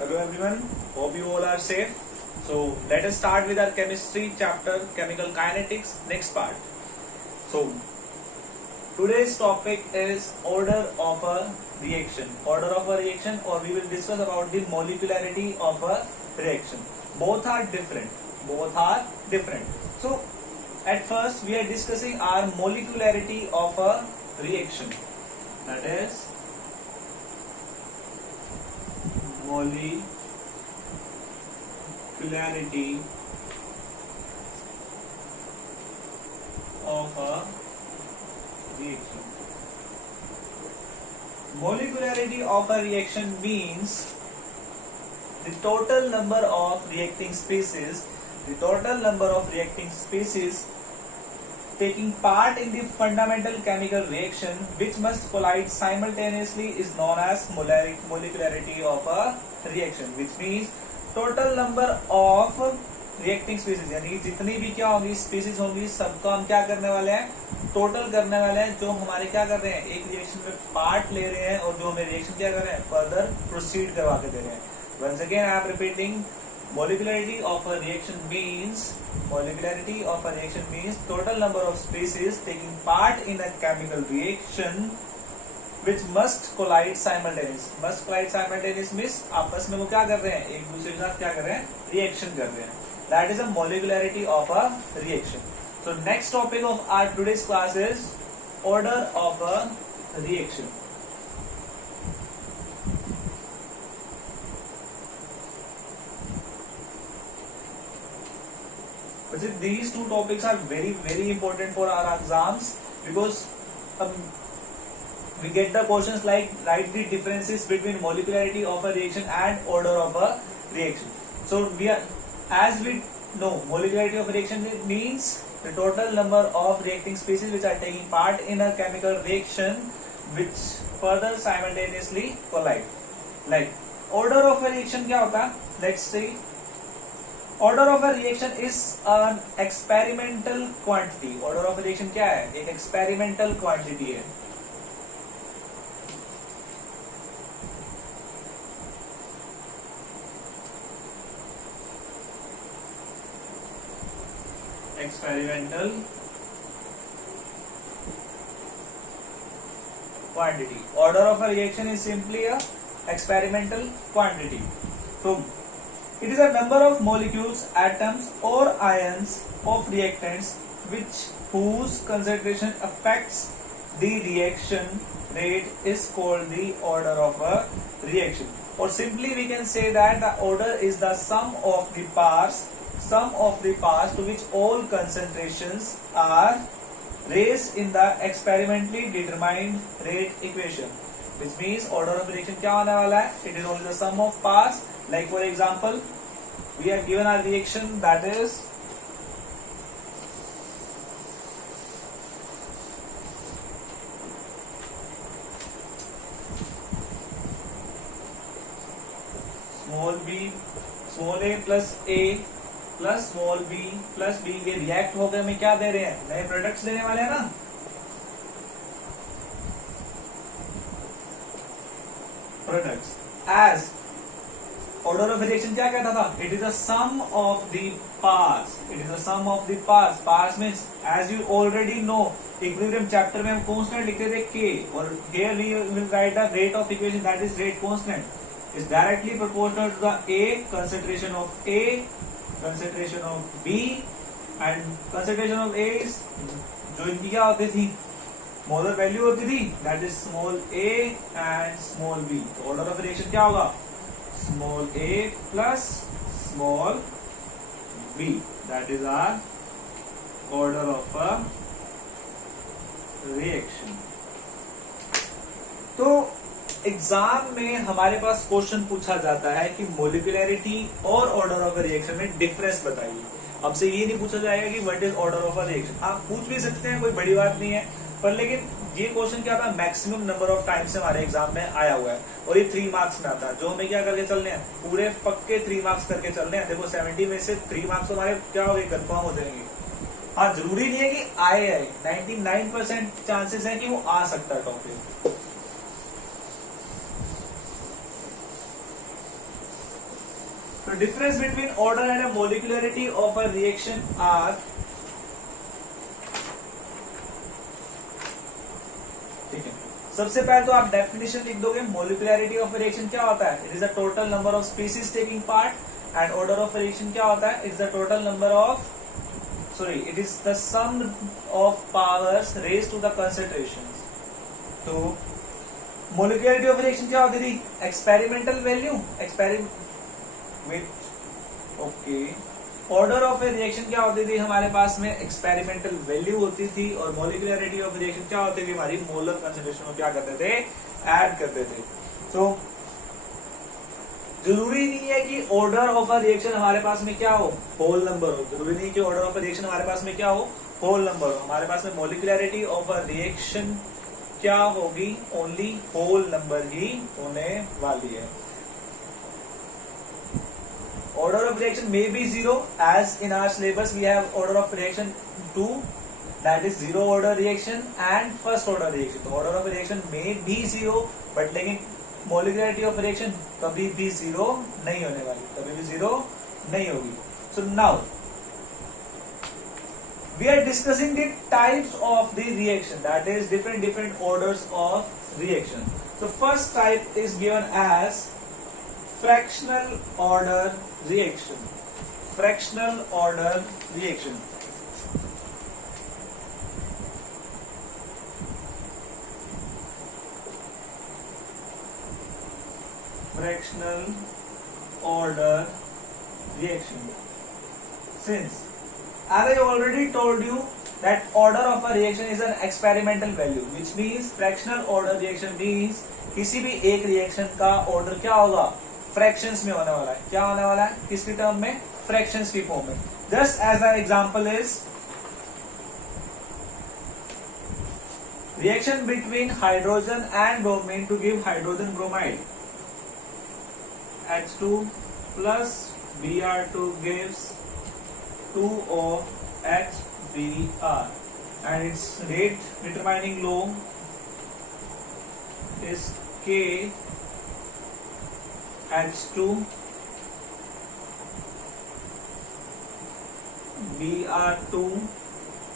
Hello everyone, hope you all are safe. So let us start with our chemistry chapter, chemical kinetics, next part. So today's topic is order of a reaction. Order of a reaction, or we will discuss about the molecularity of a reaction. Both are different. So at first we are discussing our molecularity of a reaction. That is molecularity of a reaction. Molecularity of a reaction means the total number of reacting species, taking part in the fundamental chemical reaction which must collide simultaneously is known as molecularity of a reaction, which means total number of reacting species, यानी जितनी भी क्या होंगी species होंगी सबको हम क्या करने वाले हैं, टोटल करने वाले हैं, जो हमारे क्या कर रहे हैं एक रिएक्शन में पार्ट ले रहे हैं और जो हमें रिएक्शन क्या कर रहे हैं फर्दर प्रोसीड करवा के दे रहे हैं. Once again I am repeating, molecularity of a reaction means total number of species taking part in a chemical reaction which must collide simultaneously means आपस में वो क्या कर रहे हैं, एक दूसरे के साथ क्या कर रहे हैं, रिएक्शन कर रहे हैं. That is a molecularity of a reaction. So next topic of our today's class is order of a reaction. These two topics are very important for our exams because we get the questions like write the differences between molecularity of a reaction and order of a reaction. So as we know, molecularity of a reaction means the total number of reacting species which are taking part in a chemical reaction which further simultaneously collide. Like order of a reaction क्या होता है? Let's see. Order of a reaction is an experimental quantity. Order of a reaction क्या है? एक experimental quantity है. Experimental quantity. Order of a reaction is simply a experimental quantity. So it is a number of molecules, atoms or ions of reactants whose concentration affects the reaction rate is called the order of a reaction. Or simply we can say that the order is the sum of the parts to which all concentrations are raised in the experimentally determined rate equation. Which means order of reaction क्या होने वाला है? It is only the sum of parts. Like for example, we have given our reaction that is small a plus a plus small b plus b. ये react होकर हमें क्या दे रहे हैं, नए प्रोडक्ट्स देने वाले हैं ना. Products. As order of reaction क्या कहता था? It is a sum of the parts. Parts means as you already know, equilibrium chapter में हम constant लिखते थे k, और here we will write the rate of equation, that is rate constant is directly proportional to the A, concentration of A, concentration of B, and concentration of A is जो इनकी क्या होती थी, molar value होती थी, that is small a and small b. तो order of reaction क्या होगा, small a plus small b. That is our order of a reaction. तो एग्जाम में हमारे पास क्वेश्चन पूछा जाता है कि मोलिकुलरिटी और ऑर्डर ऑफ अ रिएक्शन में डिफरेंस बताइए. हमसे ये नहीं पूछा जाएगा कि what is order of a reaction. आप पूछ भी सकते हैं, कोई बड़ी बात नहीं है, पर लेकिन ये क्वेश्चन क्या था, मैक्सिमम नंबर ऑफ टाइम्स हमारे एग्जाम में आया हुआ है और ये 3 मार्क्स में आता है. जो हमें क्या करके चलने हैं, पूरे पक्के 3 मार्क्स करके चलने हैं. देखो 70 में से 3 मार्क्स हमारे क्या हो गए, कंफर्म हो जाएंगे. हाँ, जरूरी नहीं है कि आए, 99% चांसेस है कि वो आ सकता है टॉपिक. तो difference between order and molecularity of a reaction are, ठीक है, सबसे पहले तो आप डेफिनेशन लिख दोगे। मोलिकुलरिटी ऑफ रिएक्शन क्या होता है? It is the total number of species taking part. And order of reaction क्या होता है? It is the total number of, sorry, it is the sum of powers raise to the concentration. तो molecularity of reaction क्या होती थी? Experimental value, okay. Order of a reaction क्या होती थी हमारे पास में? एक्सपेरिमेंटल वैल्यू होती थी। और मोलिकुलरिटी ऑफ रिएक्शन क्या होती थी? हमारी मोलर कंसेंट्रेशन को क्या करते थे? ऐड करते थे। तो जरूरी नहीं है कि ऑर्डर ऑफ अ रिएक्शन हमारे पास में क्या हो? होल नंबर हो। जरूरी नहीं कि ऑर्डर ऑफ अ रिएक्शन हमारे पास में क्या हो? होल नंबर हो। हमारे पास में मोलिकुलरिटी ऑफ अ रिएक्शन क्या होगी? ओनली होल नंबर ही होने वाली है। Order of reaction may be zero, as in our syllabus we have order of reaction 2, that is zero order reaction and first order reaction. तो order of reaction may be zero, but लेकिन molecularity of reaction कभी भी zero नहीं होने वाली, कभी भी zero नहीं होगी। So now we are discussing the types of the reaction, that is different orders of reaction. So first type is given as fractional order reaction. Fractional order reaction. Fractional order reaction. Since, as I already told you, that order of a reaction is an experimental value, which means fractional order reaction means किसी भी एक reaction का order क्या होगा? Fractions में होने वाला है। क्या होने वाला है? किसकी टर्म में? फ्रैक्शंस की फॉर्म में। Just as an example is reaction between hydrogen and bromine to give hydrogen bromide. H2 plus Br2 gives 2OHBr and its rate determining law is K H2 Br2,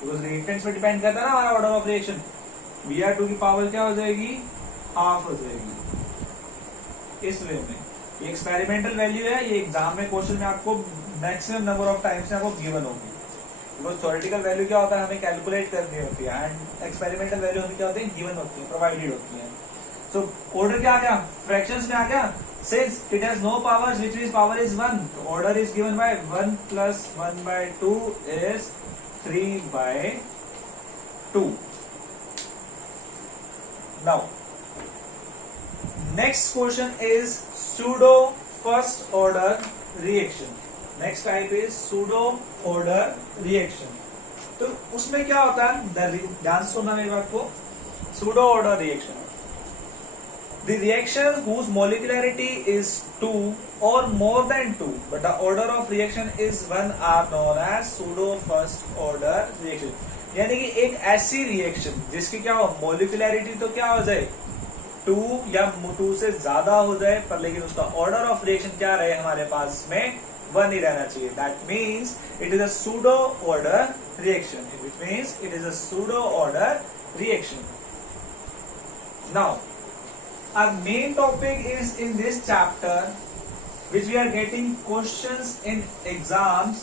because reactants पे depend करता है ना हमारा order of reaction. Br2 की power क्या हो जाएगी? Half हो जाएगी। इस वे में ये एक्सपेरिमेंटल वैल्यू है। ये एग्जाम में क्वेश्चन में आपको मैक्सिमम नंबर ऑफ टाइम्स आपको गिवन होगी। बिकॉज थ्योरेटिकल वैल्यू क्या होता है? हमें कैलकुलेट करनी होती है एंड एक्सपेरिमेंटल वैल्यू हमें क्या होती है? गिवन होती है, प्रोवाइडेड होती है। सो ऑर्डर क्या आ गया? फ्रैक्शंस में आ गया। Since it has no powers, which means power is 1, so order is given by 1 plus 1 by 2 is 3 by 2. Now, next question is pseudo first order reaction. Next type is pseudo order reaction. तो उसमें क्या होता है? ध्यान से सुनना मेरी बात को। pseudo order reaction, the reaction whose molecularity is 2 or more than 2 but the order of reaction is 1 are known as pseudo first order reaction. यानी कि एक ऐसी रिएक्शन जिसकी क्या हो? मोलिकुलरिटी तो क्या हो जाए? 2 या 2 से ज्यादा हो जाए, पर लेकिन उसका ऑर्डर ऑफ रिएक्शन क्या रहे हमारे पास में? 1 ही रहना चाहिए। That means it is a pseudo order reaction. It means it is a pseudo order reaction. Now, our main topic is in this chapter, which we are getting questions in exams,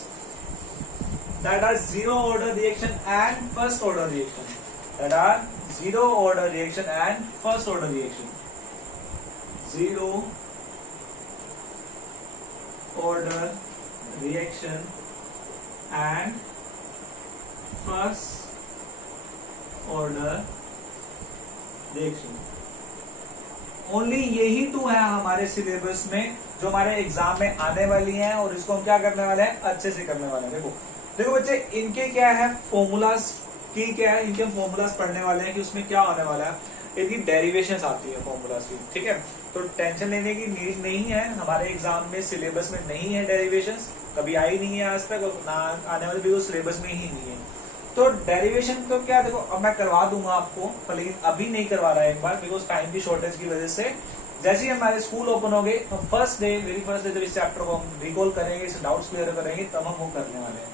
that are zero order reaction and first order reaction. That are zero order reaction and first order reaction. Zero order reaction and first order reaction. Only यही to है हमारे syllabus में जो हमारे exam में आने वाली हैं, और इसको हम क्या करने वाले हैं? अच्छे से करने वाले हैं। देखो देखो बच्चे, इनके क्या है फॉर्मूलाज की, क्या है इनके फॉर्मूलाज पढ़ने वाले हैं कि उसमें क्या होने वाला है। इनकी डेरिवेशंस आती है फॉर्मूलाज की, ठीक है। तो टेंशन लेने की नीड नहीं है, हमारे एग्जाम में सिलेबस में नहीं है डेरिवेशंस, कभी आई नहीं है आज तक, और ना आने वाले भी वो सिलेबस में ही नहीं है। तो डेरिवेशन तो क्या, देखो अब मैं करवा दूंगा आपको, पर लेकिन अभी नहीं करवा रहा है एक बार, बिकॉज टाइम की शॉर्टेज की वजह से जैसे ही हमारे स्कूल ओपन हो गए तो first day, very first day जब इस चैप्टर को हम रिकॉल करेंगे, इस डाउट्स क्लियर करेंगे, तब हम वो करने वाले हैं।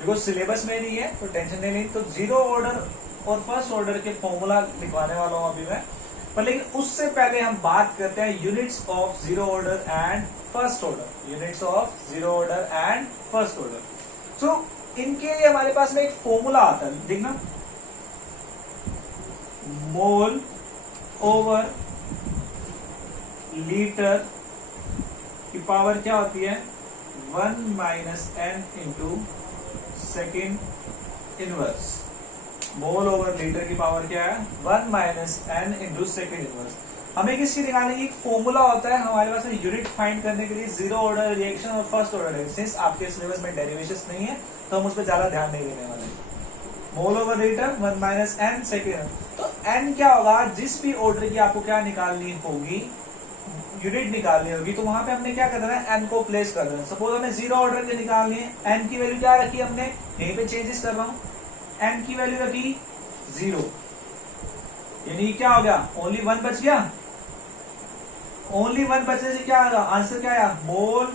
बिकॉज सिलेबस में नहीं है तो टेंशन नहीं लेनी। तो जीरो ऑर्डर और फर्स्ट ऑर्डर के फॉर्मूला लिखवाने वाला हूं अभी मैं, पर लेकिन उससे पहले हम बात करते हैं units of zero order and first order. Units of zero order and first order. So इनके लिए हमारे पास में एक फॉर्मूला आता है, देखना, मोल ओवर लीटर की पावर क्या होती है, 1 minus n into second inverse. Mole over litre की पावर क्या है, 1 minus n into second inverse. हमें किसकी निकालने की, एक फॉर्मूला होता है हमारे पास में यूनिट फाइंड करने के लिए, जीरो ऑर्डर रिएक्शन और फर्स्ट ऑर्डर रिएक्शन। सिंस आपके सिलेबस में डेरिवेशंस नहीं है तो हम उस पर ज्यादा ध्यान नहीं देने वाले। Mole over litre 1 minus n second. तो एन क्या होगा, जिस भी ऑर्डर की आपको क्या निकालनी होगी, यूनिट निकालनी होगी, तो वहां पे हमने क्या करना है, एन को प्लेस कर देना। सपोज हमें जीरो ऑर्डर की निकालनी है, एन की वैल्यू क्या रखी हमने, यहीं पे चेंजेस कर रहा हूं, एन की वैल्यू रखी 0, यानी क्या हो गया, ओनली 1 बच गया। ओनली 1 बचने से क्या आएगा, आंसर क्या आया, मोल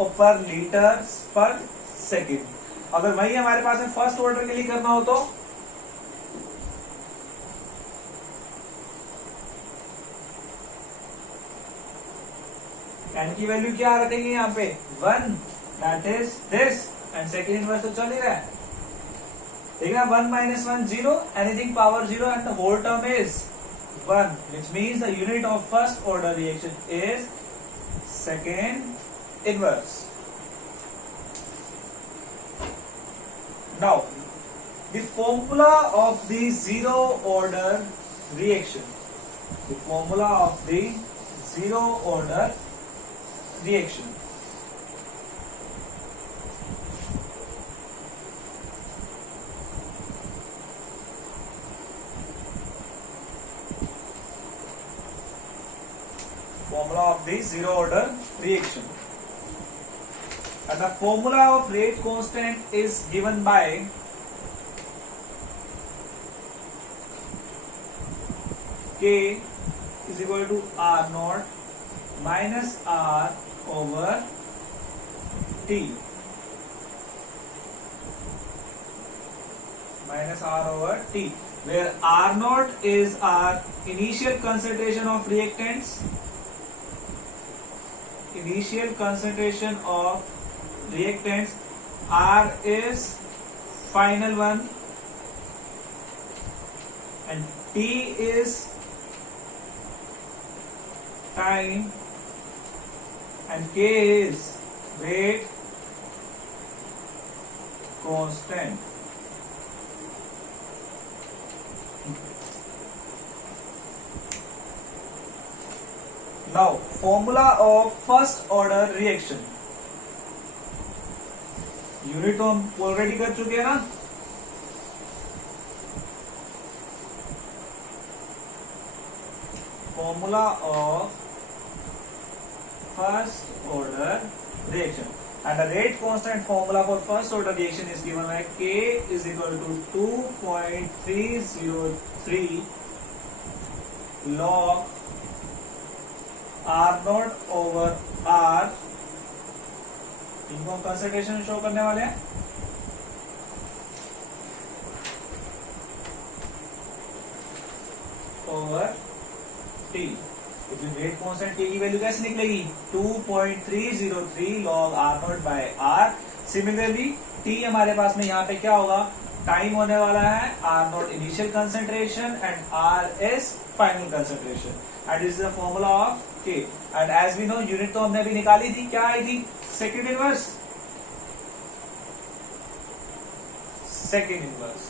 पर लीटर पर सेकेंड। अगर वही हमारे पास में फर्स्ट ऑर्डर के लिए करना हो तो एन की वैल्यू क्या रखेंगे यहाँ पे, 1, that is this, and second inverse तो चल ही रहा है, ठीक है। 1 minus 1 0, anything power 0 and the whole term is 1, which means the unit of first order reaction is second inverse. Now, the formula of the zero order reaction. The formula of the zero order reaction. Formula of the zero order reaction. And the formula of rate constant is given by K is equal to R naught minus R over T. Minus R over T, where R naught is our initial concentration of reactants. Initial concentration of reactants, R is final one, and T is time, and K is rate constant. Now, formula of first order reaction. Unit तो हम already कर चुके हैं ना, formula of first order reaction and the rate constant formula for first order reaction is given by K is equal to 2.303 log R naught over R, इनको हम concentration show करने वाले हैं, over T। Rate constant T की value कैसे निकलेगी, 2.303 log R naught by R। Similarly T हमारे पास में यहाँ पे क्या होगा, टाइम होने वाला है, R naught initial concentration and R is final concentration, and this is the formula of K। And as we know unit तो हमने अभी निकाली थी, क्या आई थी, second inverse. Second inverse.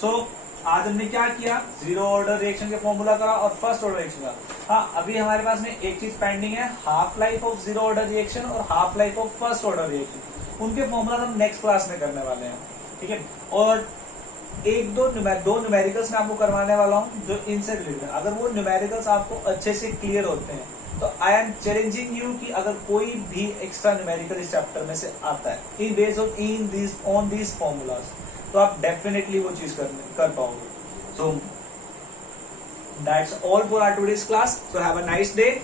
So आज हमने क्या किया, जीरो ऑर्डर रिएक्शन के फॉर्मूला का और फर्स्ट ऑर्डर रिएक्शन का। हाँ, अभी हमारे पास में एक चीज पेंडिंग है, half life of zero order reaction और half life of first order reaction. उनके फॉर्मूला हम नेक्स्ट क्लास में करने वाले हैं, ठीक है। और एक दो न्यूमेरिकल्स मैं आपको करवाने वाला हूँ जो इनसे रिलेटेड है। अगर वो न्यूमेरिकल्स आपको अच्छे से क्लियर होते हैं तो आई एम चैलेंजिंग यू कि अगर कोई भी एक्स्ट्रा न्यूमेरिकल इस चैप्टर में से आता है in base on these formulas, तो आप डेफिनेटली वो चीज कर पाओगे। So that's all for our today's class. So have a nice day.